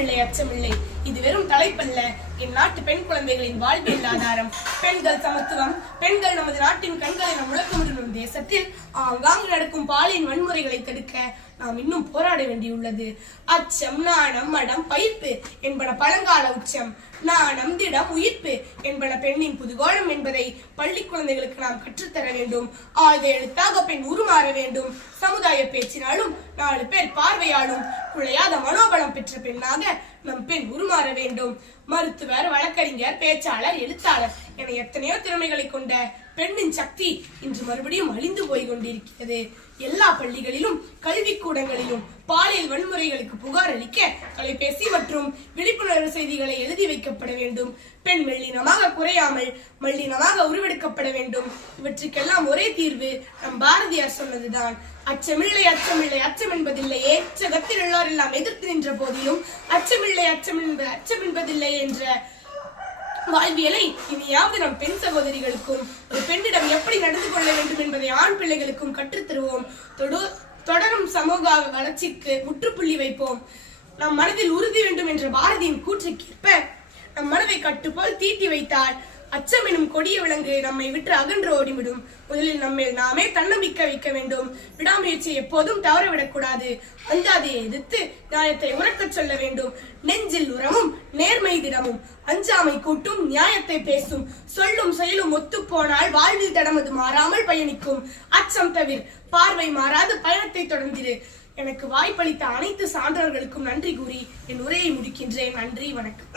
அச்சமில்லை அச்சமில்லை. இது வெறும் தலைப்பல்ல. என் நாட்டு பெண் குழந்தைகளின் வாழ்வியல் ஆதாரம். பெண்கள் சமத்துவம். பெண்கள் நமது நாட்டின் கண்களை நம் முழக்கமிடும் தேசத்தில் ஆங்காங்கு நடக்கும் பாலியல் வன்முறைகளை தடுக்க நாம் இன்னும் போராட வேண்டியுள்ளது. அச்சம் நாணம் மடம் பயிர்ப்பு என்பன பழங்கால உச்சம். நாணம் திடம் உயிர்ப்பு என்பன பெண்ணின் புதுகோணம் என்பதை பள்ளி குழந்தைகளுக்கு நாம் கற்றுத்தர வேண்டும். ஆயுத எழுத்தாக பெண் உருமாற வேண்டும். சமுதாய பேச்சினாலும் நாலு பேர் பார்வையாலும் குழையாத மனோபலம் பெற்ற பெண்ணாக நம் பெண் உருமாற வேண்டும். மருத்துவர் வழக்கறிஞர் பேச்சாளர் எழுத்தாளர் என எத்தனையோ திறமைகளை கொண்ட பெண்ணின் சக்தி இன்று மறுபடியும் அழிந்து போய் கொண்டிருக்கிறது. எல்லா பள்ளிகளிலும் கல்வி கூடங்களிலும் பாலியல் வன்முறைகளுக்கு புகார் அளிக்க தொலைபேசி மற்றும் விழிப்புணர்வு செய்திகளை எழுதி வைக்கப்பட வேண்டும். பெண் மெல்லினமாக குறையாமல் மல்லினமாக உருவெடுக்கப்பட வேண்டும். இவற்றுக்கெல்லாம் ஒரே தீர்வு நம் பாரதியார் சொன்னதுதான். அச்சமில்லை அச்சமில்லை அச்சம் என்பதில்லை. ஏற்ற கத்தில் உள்ளோர் எல்லாம் எதிர்த்து நின்ற போதிலும் அச்சமில்லை அச்சம் என்பது அச்சம் என்பதில்லை என்ற வாழ்வியலை இனியாவது நம் பெண் சகோதரிகளுக்கும் ஒரு பெண்ணிடம் எப்படி நடந்து கொள்ள வேண்டும் என்பதை ஆண் பிள்ளைகளுக்கும் கற்றுத் தருவோம் தொடு- தொடரும் சமூக வளர்ச்சிக்கு முற்றுப்புள்ளி வைப்போம். நம் மனதில் உறுதி வேண்டும் என்ற பாரதியின் கூற்றுக்கேற்ப நம் மனதை கட்டுப்போல் தீட்டி வைத்தால் அச்சம் எனும் கொடிய விலங்கு நம்மை விட்டு அகன்று ஓடிவிடும். முதலில் நம்மை நாமே தன்னம்பிக்கை வைக்க வேண்டும். விடாமுயற்சியை எப்போதும் தவறவிடக்கூடாது. அஞ்சாதையை எதிர்த்து நியாயத்தை உறக்கச் சொல்ல வேண்டும். நெஞ்சில் உரமும் நேர்மை திடமும். அஞ்சாமை கூட்டும் நியாயத்தை பேசும். சொல்லும் செயலும் ஒத்துப்போனால் வாழ்வில் தடமது மாறாமல் பயணிக்கும். அச்சம் தவிர பார்வை மாறாது பயணத்தை தொடர்ந்திரு. எனக்கு வாய்ப்பளித்த அனைத்து சான்றோர்களுக்கும் நன்றி கூறி என் உரையை முடிக்கின்றேன். நன்றி வணக்கம்.